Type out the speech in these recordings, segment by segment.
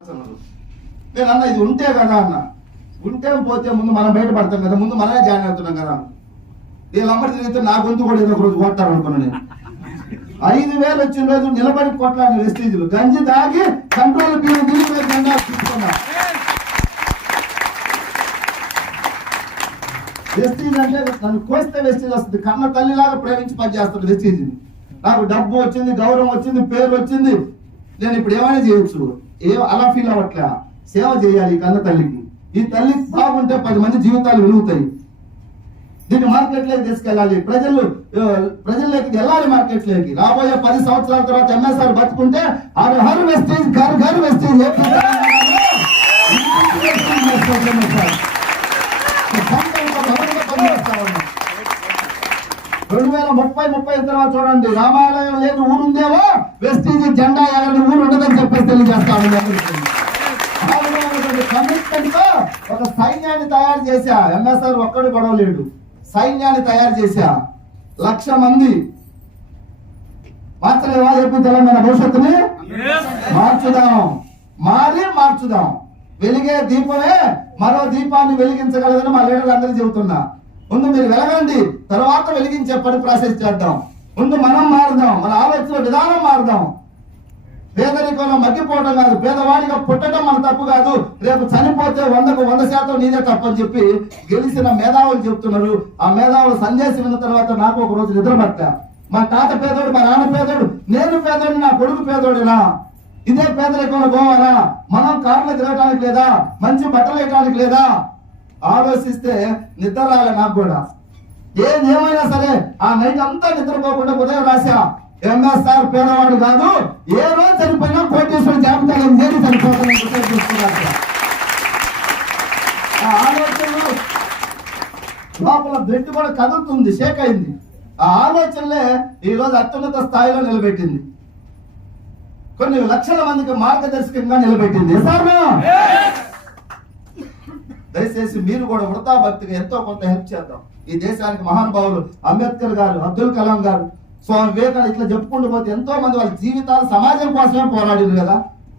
నేను అన్న ఇది ఉంటే కదా అన్న, ఉంటే పోతే ముందు మనం బయటపడతాం కదా, ముందు మనమే జాయిన్ అవుతున్నాం కదా. వీళ్ళమ్మడి తిరిగితే నా గొంతు కూడా ఏదో ఒక రోజు కొడతారు అనుకున్నా. నేను 5,000 వచ్చిన రోజు నిలబడి కొట్లాడిన వెస్టీజులు గంజి దాగి కంట్రోల్ బియ్యం తీసుకున్నా. వెస్టీజ్ అంటే నన్ను కోస్తే వెస్టీజ్ వస్తుంది, కన్న తల్లిలాగా ప్రేమించి పనిచేస్తుంది వెస్టీజ్ని. నాకు డబ్బు వచ్చింది, గౌరవం వచ్చింది, పేరు వచ్చింది, నేను ఇప్పుడు ఏమైనా చేయొచ్చు, అలా ఫీల్ అవ్వట్లే. సేవ చేయాలి ఈ కన్న తల్లికి. ఈ తల్లి బాగుంటే 10 మంది జీవితాలు వెలుగుతాయి. దీన్ని మార్కెట్లోకి తీసుకెళ్ళాలి, ప్రజల్లోకి వెళ్ళాలి. మార్కెట్లోకి రాబోయే 10 సంవత్సరాల తర్వాత ఎంఎస్ఆర్ బతుకుంటే హర్ వెస్టేజ్ ఘర్ వెస్టేజ్ 2030 తర్వాత చూడండి, రామాలయం లేదు ఊరుందేవో, వెస్టీజ్ జెండా ఎగరని ఊరు ఉండదని చెప్పేసి తెలియజేస్తాను. కమిట్మెంట్ తో ఒక సైన్యాన్ని తయారు చేశా. ఎంఎస్ఆర్ ఒక్కడు గొడవలేడు, సైన్యాన్ని తయారు చేశా. 1,00,000 మంది. మార్చలేవా చెప్పి తెలంగాణ భవిష్యత్తుని మార్చుదాం, మార్చుదాం. వెలిగే దీపమే మరో దీపాన్ని వెలిగించగలదని మా లీడర్లు అందరూ చెబుతున్నా. ముందు మీరు వెలగండి, తర్వాత వెలిగించే పని ప్రాసెస్ చేద్దాం. ముందు మనం మారుదాం, మన ఆలోచన విధానం మారుదాం. పేదరికంలో మగ్గిపోవడం కాదు, పేదవాడిగా పుట్టడం మన తప్పు కాదు. రేపు చనిపోతే 100కు 100% నీదే తప్పని చెప్పి గెలిచిన మేధావులు చెప్తున్నారు. ఆ మేధావుల సందేశం విన్న తర్వాత నాకు ఒక రోజు నిద్ర పట్టా. మా తాత పేదోడు, మా నాన్న పేదోడు, నేను పేదోడు, నా కొడుకు పేదోడినా? ఇదే పేదరికంలో పోవాలా? మనం కార్లు తిరగటానికి లేదా? మంచి బట్టలు వేయటానికి లేదా? ఆలోచిస్తే నిద్ర రాలే నాకు కూడా. ఏమైనా సరే ఆ నైట్ అంతా నిద్రపోకుండా ఉదయం రాశా, ఎంఎస్ఆర్ పేదవాడు కాదు, ఏ రోజు చనిపోయినా కోటేశ్వర జాబితాలో చేరి చనిపోతాను. ఆ ఆలోచనలు లోపల బ్లడ్ కూడా కదులుతుంది, షేక్ అయింది. ఆ ఆలోచనలే ఈ రోజు అత్యున్నత స్థాయిలో నిలబెట్టింది, కొన్ని లక్షల మందికి మార్గదర్శకంగా నిలబెట్టింది. దయచేసి మీరు కూడా వృతా భక్తిగా ఎంతో కొంత హెల్ప్ చేద్దాం. ఈ దేశానికి మహానుభావులు అంబేద్కర్ గారు, అబ్దుల్ కలాం గారు, స్వామి వివేకానంద ఇట్లా చెప్పుకుంటూ పోతే ఎంతో మంది వాళ్ళ జీవితాలు సమాజం కోసమే పోరాడారు కదా.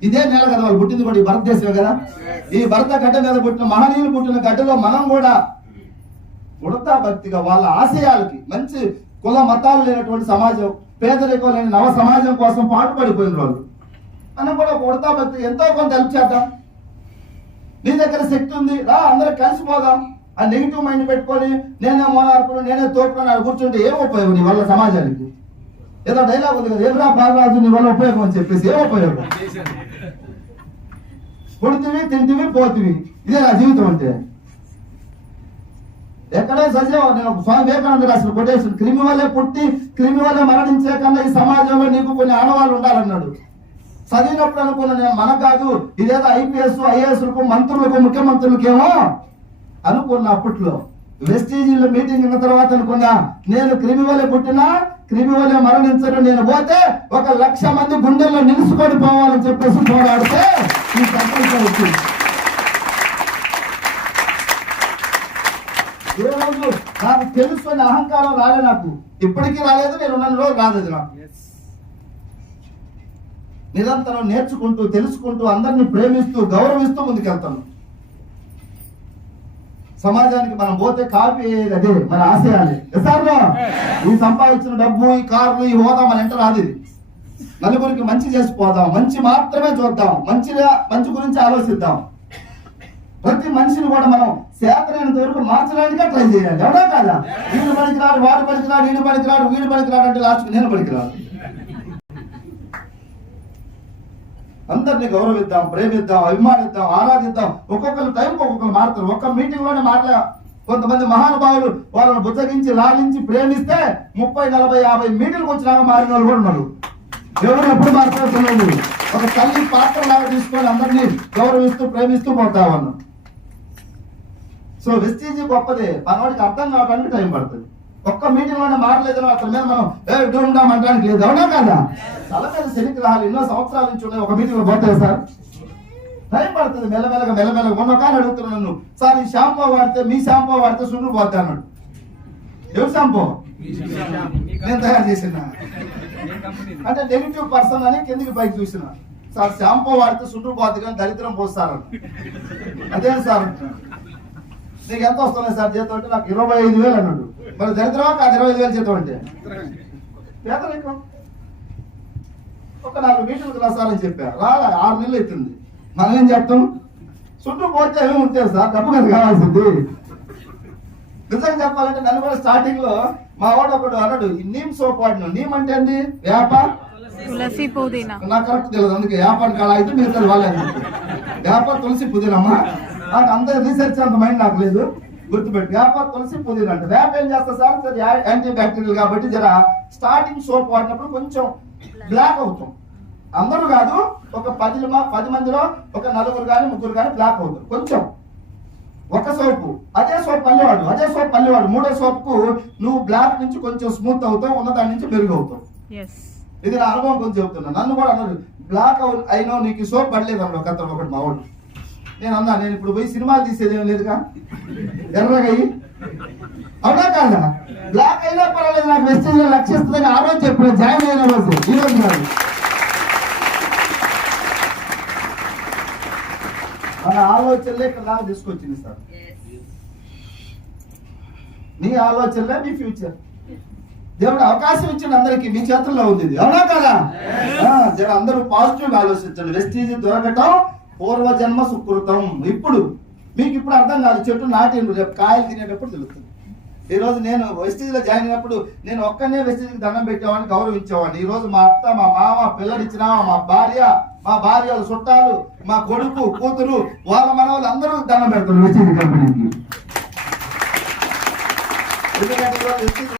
ఇదే నెల కదా వాళ్ళు పుట్టింది కూడా, ఈ భారతదేశమే కదా. ఈ భరత గడ్డ మీద పుట్టిన మహనీయులు పుట్టిన గడ్డలో మనం కూడా ఉడతా భక్తిగా వాళ్ళ ఆశయాలకి, మంచి కుల మతాలు లేనటువంటి సమాజం, పేదరికం లేని నవ సమాజం కోసం పాటుపడిపోయిన వాళ్ళు మనం కూడా ఉడతా భక్తి ఎంతో కొంత హెల్ప్ చేద్దాం. నీ దగ్గర శక్తి ఉంది, రా అందరూ కలిసిపోదాం. ఆ నెగిటివ్ మైండ్ పెట్టుకొని నేనే మోనార్కుడు, నేనే తోపుకొని అది కూర్చుంటే ఏం ఉపయోగం నీ వల్ల సమాజానికి? ఏదో డైలాగ్ ఉంది కదా, ఏమరా బాలరాజు నీ వల్ల ఉపయోగం అని చెప్పేసి, ఏం ఉపయోగం? పుడితివి, తింటివి, పోతివి, ఇదే నా జీవితం అంటే. ఎక్కడే సజీవం. నేను స్వామి వివేకానంద రాసిన కొటేషన్, క్రిమి వల్లే పుట్టి క్రిమి వల్లే మరణించే కన్నా ఈ సమాజంలో నీకు కొన్ని ఆనవాళ్ళు ఉండాలన్నాడు. చదివినప్పుడు అనుకున్నా నేను, మనకు కాదు ఇదేదో ఐపీఎస్ ఐఏఎస్లకు మంత్రులకు ముఖ్యమంత్రులకేమో అనుకున్నా. అప్పట్లో వెస్టీజీలో మీటింగ్ ఉన్న తర్వాత అనుకున్నా, నేను క్రిమి వల్లే పుట్టినా క్రిమి వల్లే మరణించను, నేను పోతే 1,00,000 మంది గుండెల్లో నిలుసుకొని పోవాలని చెప్పేసి పోరాడితే ఈ సంకల్పం వచ్చింది. ఏ రోజు నాకు తెలుసు అని అహంకారం రాలే, నాకు ఇప్పటికీ రాలేదు, నేను ఉన్న రోజు రాలేదు. నాకు నిరంతరం నేర్చుకుంటూ, తెలుసుకుంటూ, అందరినీ ప్రేమిస్తూ, గౌరవిస్తూ ముందుకెళ్తాను. సమాజానికి మనం పోతే కాపీ అదే మన ఆశయాలే. ఈ సంపాదించిన డబ్బు, ఈ కార్లు, ఈ హోదా మన ఎంట రాదు. నలుగురికి మంచి చేసిపోదాం, మంచి మాత్రమే చూద్దాం, మంచి గురించి ఆలోచిద్దాం. ప్రతి మనిషిని కూడా మనం చేతనైనంత వరకు మార్చడానికే ట్రై చేయాలి. ఎవడా కాదా? వీడు పనికిరాడు, వాడు పనికిరాడు, వీడు పనికిరాడు, వీడు పనికిరాడు అంటే లాస్ట్ నేను పనికిరాడు. అందరినీ గౌరవిద్దాం, ప్రేమిద్దాం, అభిమానిద్దాం, ఆరాధిద్దాం. ఒక్కొక్కరు టైంకి ఒక్కొక్కరు మారుతారు. ఒక్క మీటింగ్ లోనే కొంతమంది మహానుభావులు వాళ్ళని బుజ్జగించి, లాలించి, ప్రేమిస్తే 30, 40, 50 మీటింగ్కి వచ్చినాక మారిన వాళ్ళు కూడా ఉన్నారు. ఎవరు ఎప్పుడు మారుతారో తెలియదు. ఒక తల్లి పాత్ర లాగా తీసుకొని అందరినీ గౌరవిస్తూ, ప్రేమిస్తూ పోతా ఉన్నాం. సో వెస్టీజీ గొప్పదే, మనవాడికి అర్థం కావడానికి టైం పడుతుంది. ఒక్క మీటింగ్ లోనే మారలేదని అతని మీద మనం డూమ్డామ్ అనడానికి లేదు. అవునా కదా? తల మీద శనిగ్రహాలు ఎన్నో సంవత్సరాల నుంచి ఉన్నాయి, ఒక మీటింగ్ లో పోతాయి సార్. టైం పడుతుంది, మెల్లమెల్లగా. మొన్న ఒక ఆయన అడుగుతున్నాను నన్ను, సార్ ఈ షాంపూ వాడితే, మీ షాంపూ వాడితే సుండ్రు పోతా అన్నాడు. ఎవరు షాంపూ? నేను తయారు చేసిన అంటే నెగిటివ్ పర్సన్ అని కిందికి పైకి చూసిన. సార్ షాంపూ వాడితే చుట్టూ పోతుంది కానీ దరిద్రం పోస్తారు. అదే సార్ నీకు ఎంత వస్తున్నాయి సార్ జీతం అంటే నాకు 25,000 అన్నాడు. మరి దరిద్రం కాదు 25,000 జీతం అంటే పేదరికం. ఒక 4 మీటర్లకు రాసారని చెప్పారు, రాలే 6 నెలలు అవుతుంది. మనం ఏం చెప్తాం, చుట్టూ పోతే ఏమి ఉంటాయి సార్, డబ్బు కదా కావాల్సింది. నిజంగా చెప్పాలంటే నన్ను కూడా స్టార్టింగ్ లో మా వాడు ఒకడు అన్నాడు, ఈ నీమ్ సోప్ వాడిను. నీమ్ అంటే ఏంది, వేప తులసి పుదీనా. నాకు కరెక్ట్ తెలియదు, అందుకే వేపని కాడ అయితే మీరు వాళ్ళే. వేప తులసి పుదీనమ్మా, నాకు అంత రీసెర్చ్ అంత మైండ్ నాకు లేదు, గుర్తుపెట్టి. వేప తులసి పుదీనా అంటే వేప ఏం చేస్తా సార్, సరే యాంటీ బ్యాక్టీరియల్ కాబట్టి జర స్టార్టింగ్ సోప్ వాడినప్పుడు కొంచెం బ్లాక్ అవుతాం. అందరూ కాదు, ఒక 10 మందిలో ఒక 4 కానీ 3 కానీ బ్లాక్ అవుతారు కొంచెం. ఒక సోపు, అదే సోప్ పల్లెవాడు 3వ సోప్కు నువ్వు బ్లాక్ నుంచి కొంచెం స్మూత్ అవుతావు, ఉన్నదాని నుంచి మెరుగు అవుతావు. ఇది నా అనుభవం కొంచెం చెప్తున్నా. నన్ను కూడా అన్నాడు, బ్లాక్ అయినా నీకు సోప్ పడలేదు అన్నాడు ఒకటి మా వాడు. నేను అన్నా, నేను ఇప్పుడు పోయి సినిమాలు తీసేది ఏం లేదుగా, ఎర్రగా అయ్యి అవునా కాదా, బ్లాక్ అయినా పర్వాలేదు నాకు వెస్టేజ్ లక్షిస్తుందని ఆ రోజు చెప్పిన, జాయిన్ అయిన రోజు, ఈ రోజు కాదు. మన ఆలోచనలే ఇక్కడ దాకా తీసుకొచ్చింది సార్. నీ ఆలోచనలే మీ ఫ్యూచర్. దేవుడు అవకాశం ఇచ్చింది అందరికి, మీ చేతుల్లో ఉంది. అవునా కదా, జర అందరూ పాజిటివ్ ఆలోచించండి. వెస్టీజ్ దొరకటం పూర్వజన్మ సుకృతం. ఇప్పుడు మీకు ఇప్పుడు అర్థం కాదు, చెట్టు నాటిండు, రేపు కాయలు తినేటప్పుడు తెలుస్తుంది. ఈ రోజు నేను వెస్టీజ్ లో జాయిన్ అయినప్పుడు నేను ఒక్కనే వెస్టీజ్ కి దండం పెట్టేవాడిని, గౌరవించేవాడిని. ఈ రోజు మా అత్త, మా మామ, పిల్లడిచ్చిన మా భార్య వాళ్ళ చుట్టాలు, మా కొడుకు కూతురు, వాళ్ళ మనవాళ్ళు అందరూ దండం పెడతారు వెస్టీజ్ కంపెనీకి. ఎందుకంటే